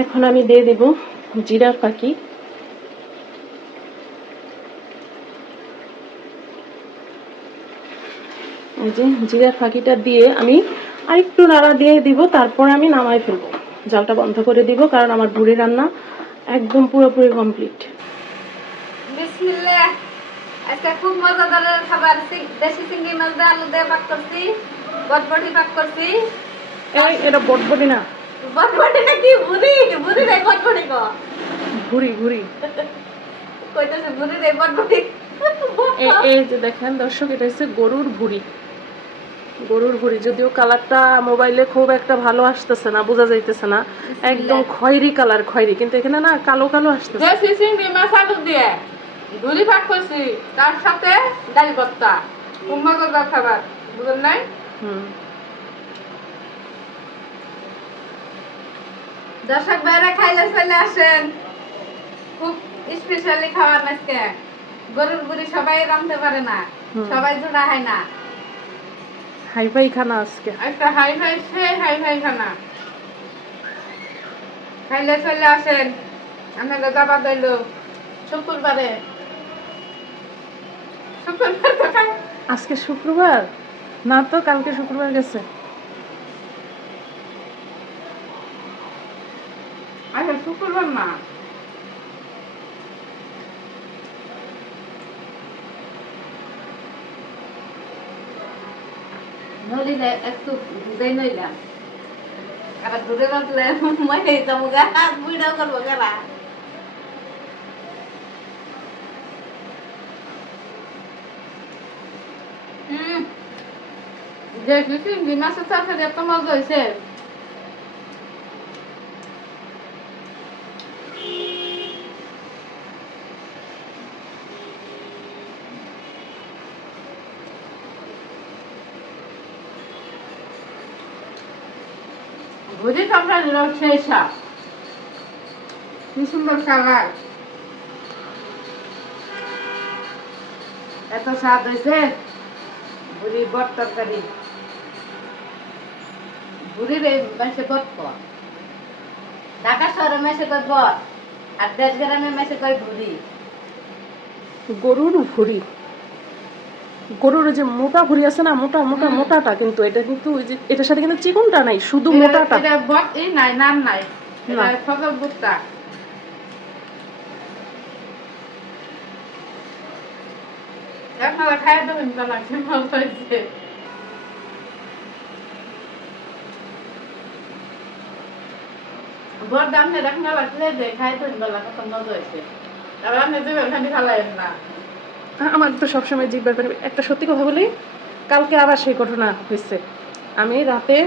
এখন আমি দিয়ে দেব জিরার ফাঁকি। এই যে জিরার ফাঁকিটা দিয়ে আমি আরেকটু নাড়া দিয়ে দিব, তারপরে আমি নামাই ফেলবো, জালটা বন্ধ করে দিব, কারণ আমার ভুড়ি রান্না একদম পুরোপুরি কমপ্লিট। বিসমিল্লাহ। আজকে খুব মজাদার খাবার, দেশি চিংড়ি মাছ দিয়ে আলু দিয়ে পাক করছি, বটবটি পাক করছি। এটা বটবটি না, বটবটি নাকি ভুড়ি? ভুড়ি রে বটবটি কো, ভুড়ি ভুড়ি। কইতাছে ভুড়ি রে বটবটি। এই যে দেখেন দর্শক, এটা হচ্ছে গরুর ভুড়ি। গরুর ভুড়ি, যদিও কালারটা মোবাইলে খুব একটা ভালো আসতেছে না, বোঝা যাইতেছে না, একদম খয়েরি কালার, খয়েরি, কিন্তু এখানে না কালো কালো আসতেছে। দেশি চিংড়ি মাছ আলু দিয়ে ভুড়ি পাক করছি, তার সাথে ডাল ভর্তা। খুব মজাদার খাবার, বুঝলেন নাই? দর্শক বাইরে খাইলে চলে আসেন, খুব স্পেশালি খাবার আজকে। গরুর বুড়ি সবাই রাঁধতে পারে না, সবাই জোড়া হয় না। হাইফাই খানা আজকে, একটা হাইফাই খানা। খাইলে চলে আসেন, আপনাদের দাবাত দিল শুক্রবারে। শুক্রবার তো খাই। আজকে শুক্রবার না তো, কালকে শুক্রবার গেছে। আচ্ছা শুক্রবার না, নলিলে একটু দুধে নইলাম, আবার দুধে বাঁধলে মনে যাবো গা, বুড়াও করবো গা। দেখেছি মাছের তরকারি এত মজা হয়েছে। ভুজি তরকারি সেই স্বাদ, কি সুন্দর কালার, এত স্বাদ হয়েছে। ভুড়ি বট তরকারি, ভুড়ির এই মেসে বট কয়, ঢাকা শহরে মেসে কয় বট, আর দেশ গ্রামে মেসে কয় ভুড়ি। গরুর ভুড়ি, গরুর যে মোটা ভুড়ি আছে না, মোটা মোটা মোটাটা, কিন্তু এটা কিন্তু ওই যে এটার সাথে কিন্তু চিকনটা নাই, শুধু মোটাটা। এটা বট এই নাই, নাম নাই, এটা ফজল ভুট্টা। আপনারা খাই দেবেন, লাগছে মজা হয়েছে। বড় দাম নেই, রাখনা লাগলে খাই দেবেন, বেলা কত মজা হয়েছে। আর আপনি দেবেন, খালি খালাইন না। আমার তো সবসময় জিব্বার পানি। একটা সত্যি কথা বলি, কালকে আবার সেই ঘটনা হয়েছে। আমি রাতে,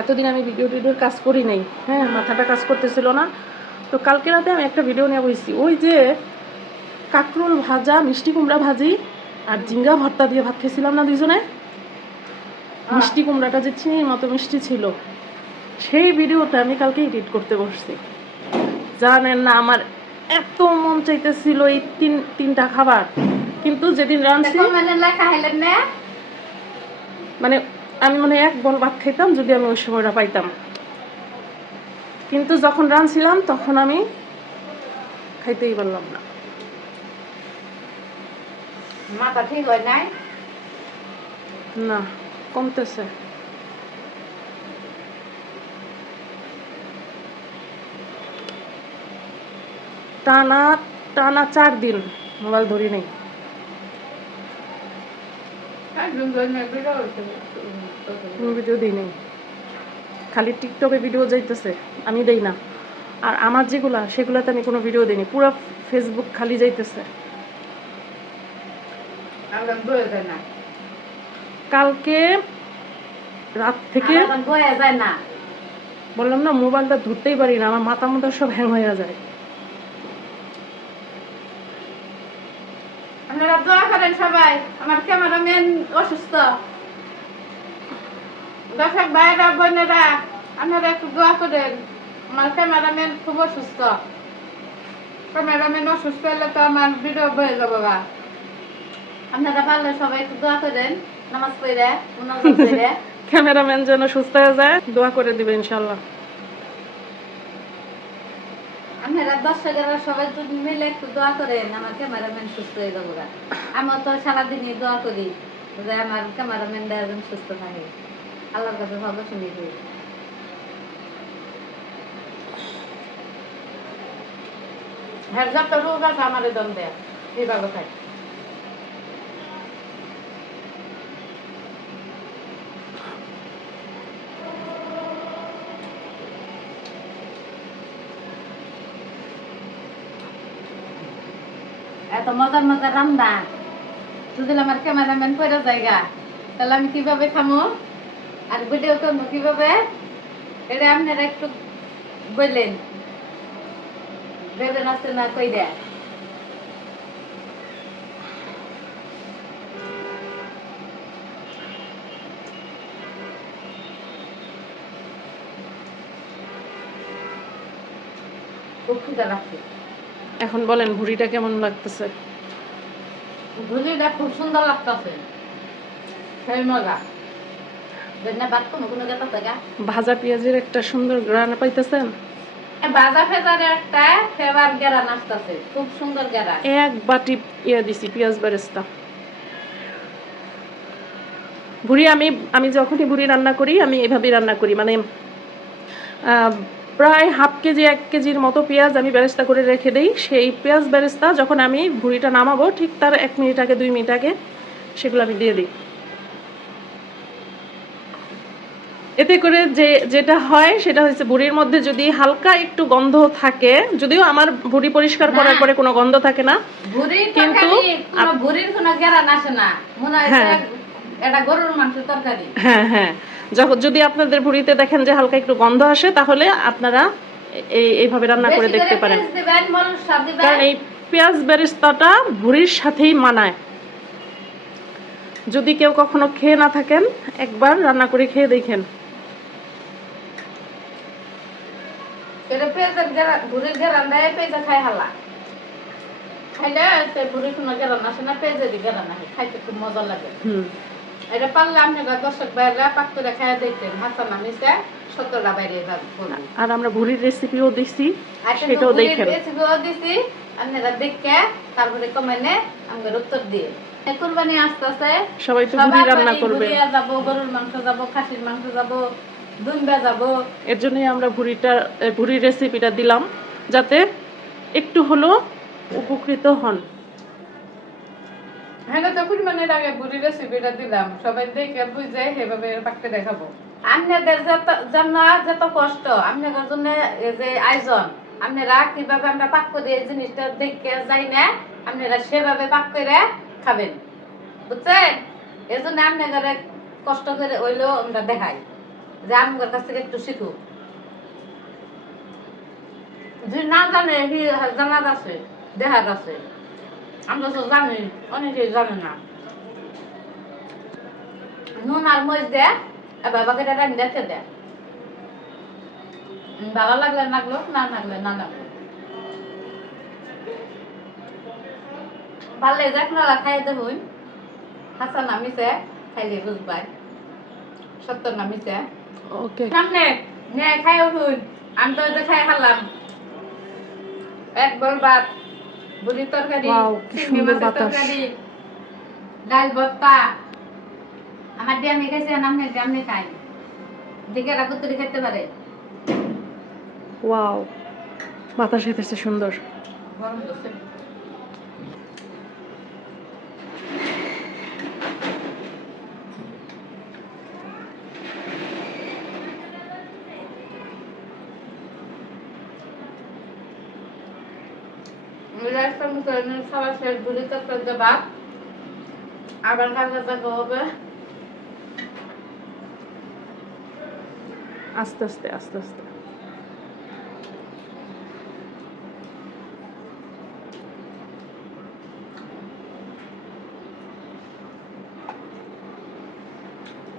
এতদিন আমি ভিডিওর কাজ করি নাই, হ্যাঁ, মাথাটা কাজ করতেছিল না, তো কালকে রাতে আমি একটা ভিডিও নিয়ে বসছি, ওই যে কাঁকরোল ভাজা, মিষ্টি কুমড়া ভাজি আর ঝিঙ্গা ভর্তা দিয়ে ভাত খেয়েছিলাম না দুইজনে। মিষ্টি কুমড়াটা যে চিনির মতো মিষ্টি ছিল, সেই ভিডিওটা আমি কালকে এডিট করতে বসছি। জানেন না, আমার এত মন চাইতেছিল এই তিনটা খাবার, কিন্তু যেদিন রাঁধছি, মানে আমি মানে এক বল ভাত খাইতাম যদি আমি ওই সময়টা পাইতাম, কিন্তু যখন রাঁধছিলাম তখন আমি খাইতেই পারলাম না। মাথা ঠিক হয় নাই না, কমতেছে। টানা টানা 4 দিন মোবাইল ধরি নেই, ভিডিও দিই নেই, খালি টিকটকে ভিডিও যাইতেছে, আমি দেই না। আর আমার যেগুলা, সেগুলাতে আমি কোনো ভিডিও দিইনি, পুরো ফেসবুক খালি যাইতেছে। কালকে রাত থেকে বললাম না, মোবাইলটা ধরতেই পারি না, আমার মাথা মাথা সব হ্যাং হয়ে যায়। আপনারা দোয়া করেন সবাই, আমার ক্যামেরাম্যান অসুস্থ। দর্শক ভাইরা বোনেরা, আপনারা একটু দোয়া করেন, আমার ক্যামেরাম্যান খুব অসুস্থ। ক্যামেরাম্যান অসুস্থ হলে তো আমার ভিডিও হয়ে যাবো গা। আপনারা পারলে সবাই একটু দোয়া করেন, নামাজ পড়ে মুনাজাত করে ক্যামেরাম্যান যেন সুস্থ হয়ে যায়, দোয়া করে দিবে ইনশাআল্লাহ। আপনারা দর্শকেরা সবাই তো মিলে একটু দোয়া করেন আমার ক্যামেরাম্যান সুস্থ হয়ে যাবো। আমরা তো সারাদিনই দোয়া করি যে আমার ক্যামেরাম্যানটা একদম সুস্থ থাকে। আল্লাহর কাছে ভালো শুনি করি। হ্যাঁ, যত রোগ আছে আমারে দম দেয় এইভাবে খাই। এত মজার মজার রান্না যদি আমার ক্যামেরাম্যান করে জায়গা তাহলে আমি কিভাবে খামো আর ভিডিও করবো কিভাবে, এটা আপনারা একটু বললেন ভেবে নাচতে না কই দেয়। খুব খিদা লাগছে। এখন বলেন ভুড়িটা কেমন লাগতেছে? ভুজিটা খুব সুন্দর লাগতেছে, সেই মজা। ধন্যবাদ। কোনো কোনো কথা থেকে ভাজা পেঁয়াজের একটা সুন্দর গ্রান পাইতেছেন? বাজা ফেজার একটা ফেভার গেরা নাচতেছে, খুব সুন্দর গেরা। এক বাটি দিছি পেঁয়াজ বেরেস্তা। ভুড়ি আমি আমি যখনই ভুড়ি রান্না করি আমি এভাবেই রান্না করি, মানে প্রায় হাফ কেজি 1 কেজির মতো পেঁয়াজ আমি বেরেস্তা করে রেখে দিই। সেই পেঁয়াজ বেরেস্তা যখন আমি ভুড়িটা নামাবো ঠিক তার 1 মিনিট আগে 2 মিনিট আগে সেগুলো আমি দিয়ে দিই। এতে করে যেটা হয় সেটা হচ্ছে ভুড়ির মধ্যে যদি হালকা একটু গন্ধ থাকে, যদিও আমার ভুড়ি পরিষ্কার করার পরে কোনো গন্ধ থাকে না, কিন্তু ভুড়ির কোনো গেরান আসে না, মনে হয় এটা গরুর মাংসের তরকারি। হ্যাঁ হ্যাঁ, যদি আপনাদের ভুড়িতে দেখেন যে হালকা একটু গন্ধ আসে তাহলে আপনারা এইভাবে রান্না করে দেখতে পারেন, কারণ এই পেঁয়াজ বেরেস্তাটা ভুড়ির সাথেই মানায়। যদি কেউ কখনো খেয়ে না থাকেন একবার রান্না করে খেয়ে দেখেন। এটা পেঁয়াজের গেরান, ভুড়ির গেরান দেয় পেঁয়াজ খাই হালা খাইলে ভুড়ির কোনো গেরান আসে না, পেঁয়াজেরই গেরান আসে, খাইতে খুব মজা লাগে। এটা পারলে আপনি দর্শক বাইরে পাক করে খাইয়া দেখতেন। হাসান আমিছে 17টা বাইরে আর আমরা ভুড়ির রেসিপিও দিছি, সেটাও দেখেন। রেসিপিও দিছি, আপনারা দেখে তারপরে কমেন্টে আমাদের উত্তর দিয়ে। কুরবানি আসতেছে, সবাই তো ভুড়ি রান্না করবে, যাব গরুর মাংস যাব, খাসির মাংস যাব, দুম্বা যাব। এর জন্যই আমরা ভুড়ির রেসিপিটা দিলাম যাতে একটু হলো উপকৃত হন। হ্যাঁ, তো কুরবানির আগে ভুড়ির রেসিপিটা দিলাম, সবাই দেখে বুঝে সেভাবে পাকতে দেখাবো। আপনাদের জন্য যত কষ্ট, আপনাদের জন্য যে আয়োজন, আপনারা কিভাবে আমরা পাক করে এই জিনিসটা দেখে যাই না, আপনারা সেভাবে পাক করে খাবেন, বুঝছেন? এই জন্য আপনাদের কষ্ট করে হইলেও আমরা দেখাই যে আপনাদের কাছ থেকে একটু শিখুক। যদি না জানে জানার আছে, দেখার আছে, আমরা তো জানি, অনেকেই জানে না। নুন আর মরিচ দেয়, এবার বাকিটা রান্না দেখে দেয়, ভালো লাগলে লাগলো, না লাগলে না লাগলো। ভালো লাগে আপনারা খাই দেবুন। হাসান নামিছে, খাইলে বুঝবাই 70 নামিছে। ওকে, সামনে নে খাই উঠুন, আমি তো খাই খালাম এক বল ভাত, বুড়ি তরকারি, চিংড়ি মাছের তরকারি, ডাল ভর্তা। আমার দিয়ে আমি খাইছি, আমি খাই দিকে রাখুতুরি খেতে পারে। ওয়াও, বাতাস খেতেছে সুন্দর। গরম করছে। খাওয়া শেষ, বুড়ি তরকারি ভাত, আবার খাওয়া দেখা হবে। আস্তে আস্তে আস্তে আস্তে।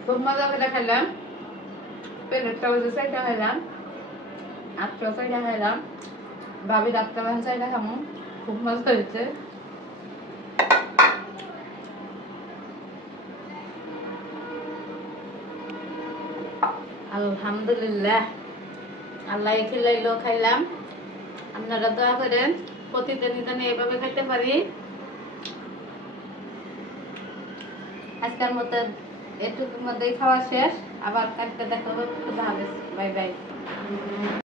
খুব মজা করে খেলাম, পেলেটটা ওই যে সাইডটা খাইলাম, আটটা সাইডটা খাইলাম, ভাবি ডাক্তার সাইডটা খামো, খুব মজা হয়েছে। আলহামদুলিল্লাহ, আল্লাহ খিলাইলো খাইলাম, আপনারা দোয়া করেন প্রতিদিনই যেন এইভাবে খেতে পারি। আজকের মতো এটুকুর মধ্যেই খাওয়া শেষ, আবার কালকে দেখা হবে। খুদা হাফেজ, বাই বাই।